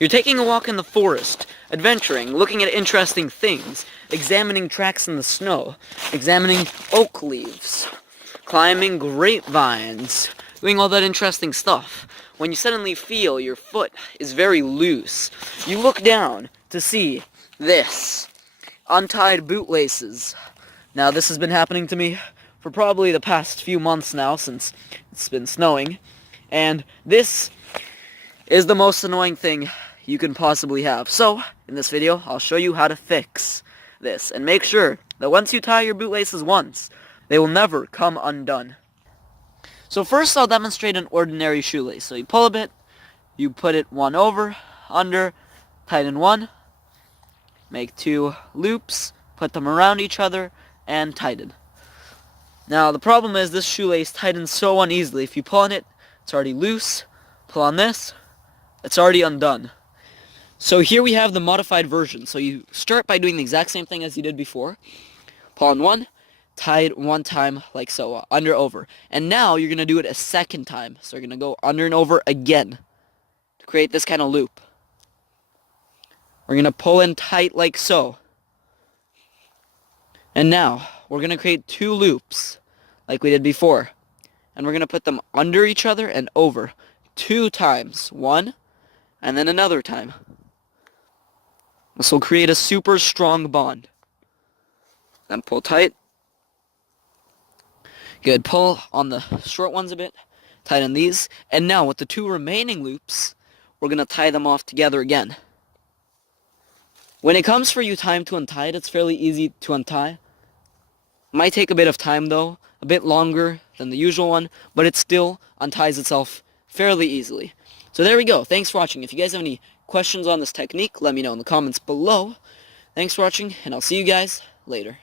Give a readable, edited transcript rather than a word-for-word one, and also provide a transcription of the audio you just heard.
You're taking a walk in the forest, adventuring, looking at interesting things, examining tracks in the snow, examining oak leaves, climbing grapevines, doing all that interesting stuff. When you suddenly feel your foot is very loose, you look down to see this. Untied bootlaces. Now this has been happening to me for probably the past few months now since it's been snowing. And this is the most annoying thing you can possibly have. So, in this video, I'll show you how to fix this. And make sure that once you tie your bootlaces once, they will never come undone. So first I'll demonstrate an ordinary shoelace. So you pull a bit, you put it one over, under, tighten one, make two loops, put them around each other, and tighten. Now the problem is this shoelace tightens so uneasily. If you pull on it, it's already loose. Pull on this, it's already undone. So here we have the modified version. So you start by doing the exact same thing as you did before. Pull on one, tie it one time like so, under, over. And now you're going to do it a second time. So you're going to go under and over again to create this kind of loop. We're going to pull in tight like so. And now we're going to create two loops like we did before. And we're going to put them under each other and over 2 times. One, and then another time. This will create a super strong bond. Then pull tight. Good, pull on the short ones a bit, tighten these, and now with the 2 remaining loops, we're going to tie them off together again. When it comes for you time to untie it, it's fairly easy to untie. Might take a bit of time though, a bit longer than the usual one, but it still unties itself fairly easily. So there we go, thanks for watching. If you guys have any questions on this technique, let me know in the comments below. Thanks for watching, and I'll see you guys later.